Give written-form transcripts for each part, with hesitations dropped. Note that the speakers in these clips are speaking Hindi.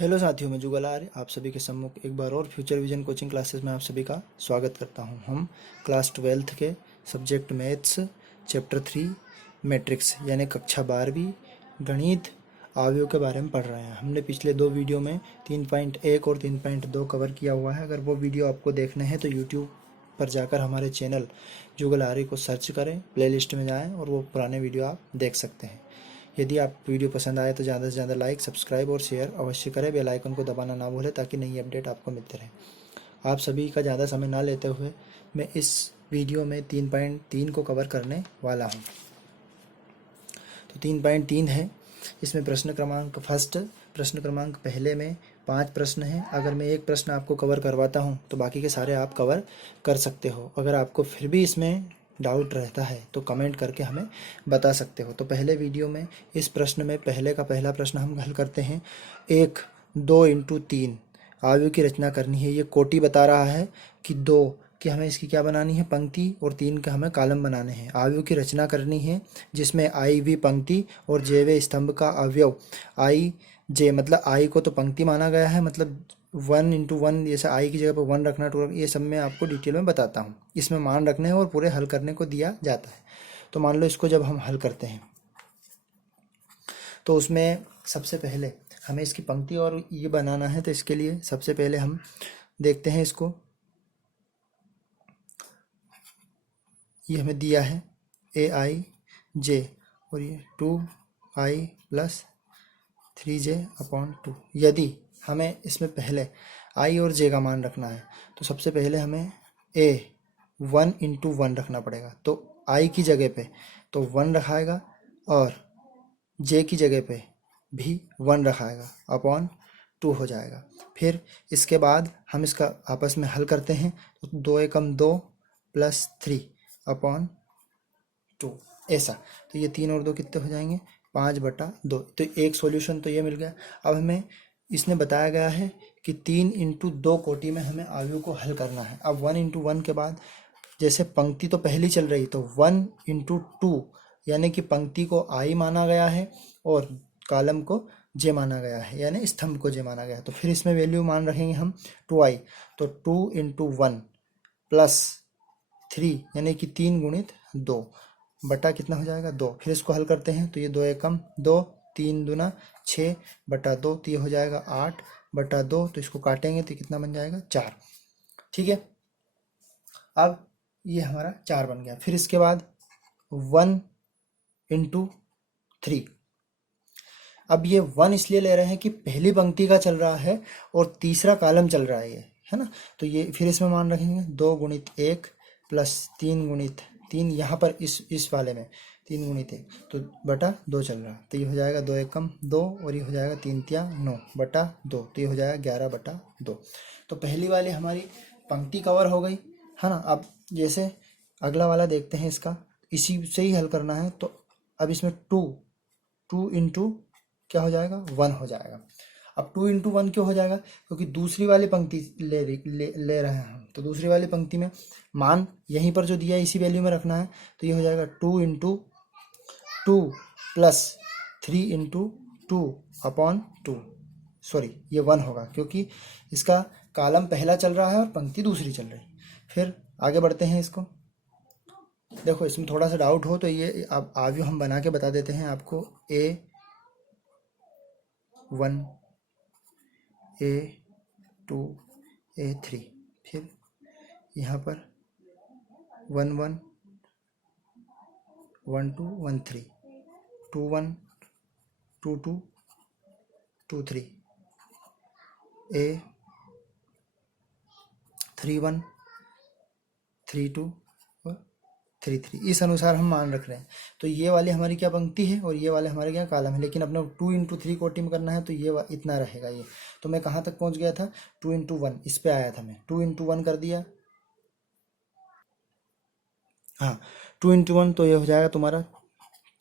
हेलो साथियों, मैं जुगल आर्य आप सभी के सम्मुख एक बार और फ्यूचर विजन कोचिंग क्लासेस में आप सभी का स्वागत करता हूं। हम क्लास 12th के सब्जेक्ट मैथ्स चैप्टर 3 मैट्रिक्स यानी कक्षा 12वीं गणित अवयव के बारे में पढ़ रहे हैं। हमने पिछले दो वीडियो में 3.1 और 3.2 कवर किया हुआ है। अगर वो वीडियो आपको देखने हैं तो यूट्यूब पर जाकर हमारे चैनल जुगल आर्य को सर्च करें, प्लेलिस्ट में जाएँ और वो पुराने वीडियो आप देख सकते हैं। यदि आप वीडियो पसंद आए तो ज़्यादा से ज़्यादा लाइक, सब्सक्राइब और शेयर अवश्य करें। बेल आइकन को दबाना ना भूलें ताकि नई अपडेट आपको मिलते रहे। आप सभी का ज़्यादा समय ना लेते हुए मैं इस वीडियो में 3.3 को कवर करने वाला हूं। तो 3.3 है, इसमें प्रश्न क्रमांक पहले में 5 प्रश्न हैं। अगर मैं एक प्रश्न आपको कवर करवाता हूं तो बाकी के सारे आप कवर कर सकते हो। अगर आपको फिर भी इसमें डाउट रहता है तो कमेंट करके हमें बता सकते हो। तो पहले वीडियो में इस प्रश्न में पहला प्रश्न हम हल करते हैं। 1 2 इंटू 3 अवयव की रचना करनी है। ये कोटि बता रहा है कि 2 कि हमें इसकी क्या बनानी है, पंक्ति, और 3 का हमें कॉलम बनाने हैं। अवयव की रचना करनी है जिसमें आई वी पंक्ति और जे वे स्तंभ का अवयव। आई जे मतलब आई को तो पंक्ति माना गया है, मतलब 1 इंटू 1, जैसे आई की जगह पर 1 रखना, 2 रखना, ये सब मैं आपको डिटेल में बताता हूँ। इसमें मान रखने हैं और पूरे हल करने को दिया जाता है। तो मान लो इसको जब हम हल करते हैं तो उसमें सबसे पहले हमें इसकी पंक्ति और ये बनाना है। तो इसके लिए सबसे पहले हम देखते हैं इसको। ये हमें दिया है ए आई जे और ये 2i प्लस 3j अपॉन 2। यदि हमें इसमें पहले i और j का मान रखना है तो सबसे पहले हमें a 1 इंटू 1 रखना पड़ेगा। तो i की जगह पे तो 1 रखाएगा और j की जगह पे भी 1 रखाएगा, अपॉन 2 हो जाएगा। फिर इसके बाद हम इसका आपस में हल करते हैं तो 2 एकम 2 प्लस 3 अपॉन 2 ऐसा। तो ये 3 और 2 कितने हो जाएंगे, 5/2। तो एक सॉल्यूशन तो ये मिल गया। अब हमें इसने बताया गया है कि 3 इंटू 2 कोटि में हमें अवयव को हल करना है। अब 1 इंटू 1 के बाद जैसे पंक्ति तो पहली चल रही, तो 1 इंटू 2 यानी कि पंक्ति को आई माना गया है और कॉलम को जे माना गया है, यानी स्तंभ को जे माना गया है। तो फिर इसमें वैल्यू मान रखेंगे हम 2i। तो 2 इंटू 1 प्लस 3 यानी कि 3 गुणित 2 बटा कितना हो जाएगा, 2। फिर इसको हल करते हैं तो ये 2 एकम 2, 3 दूना 6/2, तो ये हो जाएगा 8/2। तो इसको काटेंगे तो कितना बन जाएगा, 4। ठीक है, अब ये हमारा 4 बन गया। फिर इसके बाद 1 इंटू 3। अब ये 1 इसलिए ले रहे हैं कि पहली पंक्ति का चल रहा है और तीसरा कॉलम चल रहा है, ये है ना। तो ये फिर इसमें मान रखेंगे 2 गुणित 1 प्लस 3 गुणित 3, यहाँ पर इस वाले में 3 गुणित 1 तो बटा 2 चल रहा है। तो ये हो जाएगा 2 एकम 2 और ये हो जाएगा 3 तिया 9/2। तो ये हो जाएगा 11/2। तो पहली वाली हमारी पंक्ति कवर हो गई, है ना। अब जैसे अगला वाला देखते हैं, इसका इसी से ही हल करना है। तो अब इसमें 2 इंटू क्या हो जाएगा, 1 हो जाएगा। अब 2 इंटू 1 क्यों हो जाएगा, क्योंकि दूसरी वाली पंक्ति ले रहे हैं हम। तो दूसरी वाली पंक्ति में मान यहीं पर जो दिया है इसी वैल्यू में रखना है। तो ये हो जाएगा 2 into 2 plus 3 into 2 upon 2। Sorry, ये 1 होगा क्योंकि इसका कॉलम पहला चल रहा है और पंक्ति दूसरी चल रही। फिर आगे बढ़ते हैं। इसको देखो, इसमें थोड़ा सा डाउट हो तो ये अब अवयव हम बना के बता देते हैं आपको। A1 A2 A3, फिर यहाँ पर 1 1 1 2 1 3 2 1 2 2 2 3 A 3 1 3 2 और 3 3, इस अनुसार हम मान रख रहे हैं। तो ये वाली हमारी क्या पंक्ति है और ये वाले हमारे क्या कॉलम है। लेकिन अपने 2 इंटू 3 कोटि में करना है तो ये इतना रहेगा ये। तो मैं कहाँ तक पहुँच गया था, 2 इंटू 1 इस पे आया था मैं। 2 इंटू 1 कर दिया, हाँ 2 इंटू 1 तो ये हो जाएगा तुम्हारा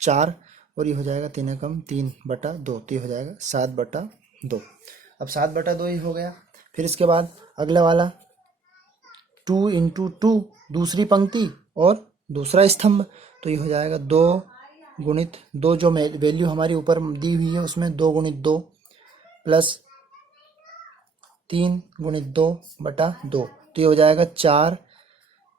4 और ये हो जाएगा 3 एकम 3/2। तो ये हो जाएगा 7/2। अब 7/2 ही हो गया। फिर इसके बाद अगला वाला 2 इंटू 2 दूसरी पंक्ति और दूसरा स्तंभ। तो ये हो जाएगा 2 गुणित 2, जो वैल्यू हमारी ऊपर दी हुई है उसमें 2 गुणित 2 प्लस 3 गुणित 2/2, तो ये हो जाएगा 4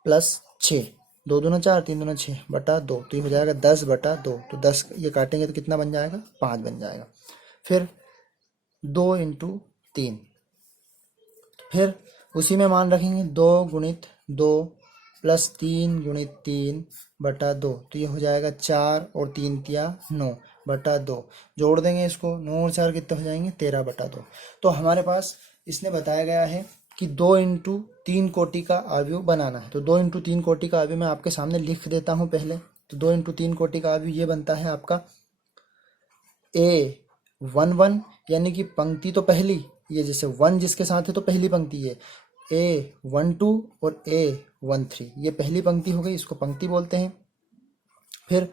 + 6, 2 दूना 4, 3 दूना 6/2, तो ये हो जाएगा 10/2। तो 10 ये काटेंगे तो कितना बन जाएगा, 5 बन जाएगा। फिर 2 × 3, फिर उसी में मान रखेंगे 2 गुणित 2 + 3 गुणित 3/2, तो ये हो जाएगा 4 और 3 तिया 9/2। जोड़ देंगे इसको, 9 और 4 कितने हो जाएंगे, 13/2। तो हमारे पास इसने बताया गया है कि 2 × 3 कोटि का अवयव बनाना है। तो 2 × 3 कोटि का अवयव मैं आपके सामने लिख देता हूँ पहले। तो 2 × 3 कोटि का अवयव ये बनता है आपका A11, यानी कि पंक्ति तो पहली, ये जैसे 1 जिसके साथ है तो पहली पंक्ति है, A12 और A13, ये पहली पंक्ति हो गई, इसको पंक्ति बोलते हैं। फिर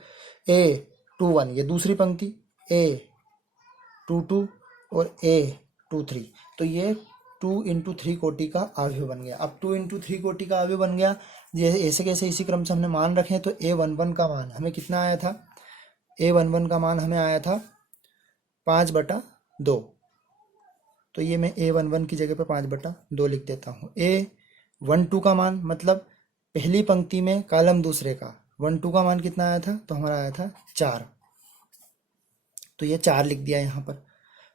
A21, ये दूसरी पंक्ति, A22 और A23, तो ये 2 × 3 कोटि का अवयव बन गया। अब 2 × 3 कोटि का अवयव बन गया, जैसे ऐसे कैसे इसी क्रम से हमने मान रखे। तो A11 का मान हमें कितना आया था, A11 का मान हमें आया था 5/2, तो ये मैं A11 की जगह पे 5/2 लिख देता हूँ। A12 का मान मतलब पहली पंक्ति में कॉलम दूसरे का 12 का मान कितना आया था, तो हमारा आया था 4, तो ये 4 लिख दिया यहाँ पर।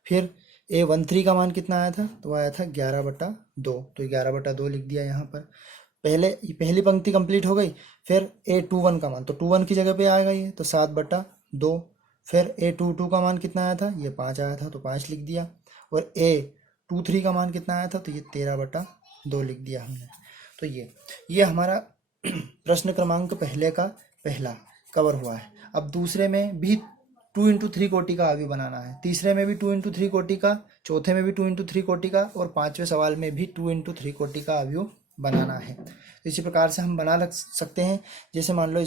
फिर A13 का मान कितना आया था, तो आया था 11/2, तो 11/2 लिख दिया यहाँ पर। पहली पंक्ति कंप्लीट हो गई। फिर A21 का मान, तो 21 की जगह पे आएगा ये, तो 7/2। फिर A22 का मान कितना आया था, ये 5 आया था, तो 5 लिख दिया। और A23 का मान कितना आया था, तो ये 13/2 लिख दिया हमने। तो ये हमारा प्रश्न क्रमांक पहले का पहला कवर हुआ है। अब दूसरे में भी 2 × 3 कोटि का अवयव बनाना है, तीसरे में भी 2 × 3 कोटि का, चौथे में भी 2 × 3 कोटि का, और पांचवें सवाल में भी 2 × 3 कोटि का अवयव बनाना है। तो इसी प्रकार से हम बना सकते हैं। जैसे मान लो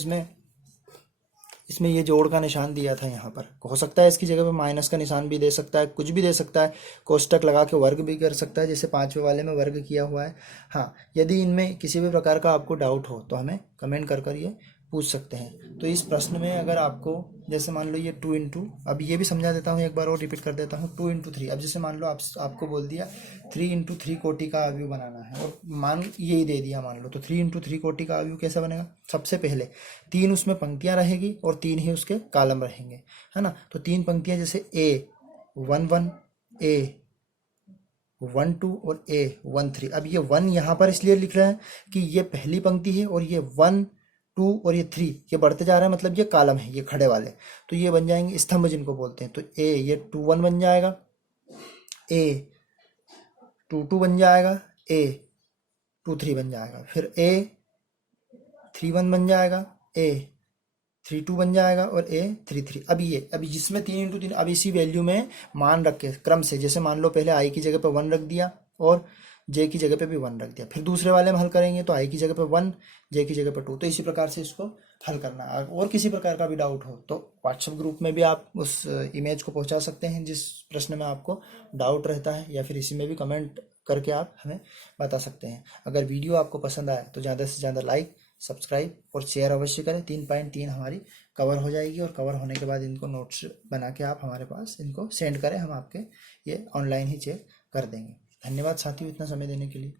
इसमें ये जोड़ का निशान दिया था, यहाँ पर हो सकता है इसकी जगह पे माइनस का निशान भी दे सकता है, कुछ भी दे सकता है, कोष्टक लगा के वर्ग भी कर सकता है, जैसे 5वें वाले में वर्ग किया हुआ है। हाँ, यदि इनमें किसी भी प्रकार का आपको डाउट हो तो हमें कमेंट कर ये पूछ सकते हैं। तो इस प्रश्न में अगर आपको, जैसे मान लो ये 2 × अब ये भी समझा देता हूँ, एक बार और रिपीट कर देता हूँ, 2 × 3। अब जैसे मान लो आपको बोल दिया 3 × 3 कोटि का अवयव बनाना है, और मान यही दे दिया मान लो, तो 3 × 3 कोटि का अवयव कैसे बनेगा। सबसे पहले 3 उसमें पंक्तियां रहेगी और 3 ही उसके कॉलम रहेंगे, है ना। तो 3 पंक्तियां, जैसे A11, A12 और A13। अब ये 1 यहाँ पर इसलिए लिख रहे हैं कि ये पहली पंक्ति है, और ये 1, 2 और ये 3 ये बढ़ते जा रहे हैं, मतलब ये कॉलम है, ये खड़े वाले, तो ये बन जाएंगे स्तंभ जिनको बोलते हैं। तो ये 21 बन जाएगा, A22 बन जाएगा, A23 बन जाएगा, फिर A31 बन जाएगा, A32 बन जाएगा, और A33। अब जिसमें 3 × 3, अब इसी वैल्यू में मान रख के क्रम से, जैसे मान लो पहले I की जगह पे 1 रख दिया और J की जगह पे भी 1 रख दिया, फिर दूसरे वाले में हल करेंगे तो I की जगह पे 1, J की जगह पे 2, तो इसी प्रकार से इसको हल करना है। और किसी प्रकार का भी डाउट हो तो व्हाट्सएप ग्रुप में भी आप उस इमेज को पहुंचा सकते हैं जिस प्रश्न में आपको डाउट रहता है, या फिर इसी में भी कमेंट करके आप हमें बता सकते हैं। अगर वीडियो आपको पसंद आए तो ज़्यादा से ज़्यादा लाइक, सब्सक्राइब और शेयर अवश्य करें। 3.3 हमारी कवर हो जाएगी, और कवर होने के बाद इनको नोट्स बना के आप हमारे पास इनको सेंड करें, हम आपके ये ऑनलाइन ही चेक कर देंगे। धन्यवाद साथियों, इतना समय देने के लिए।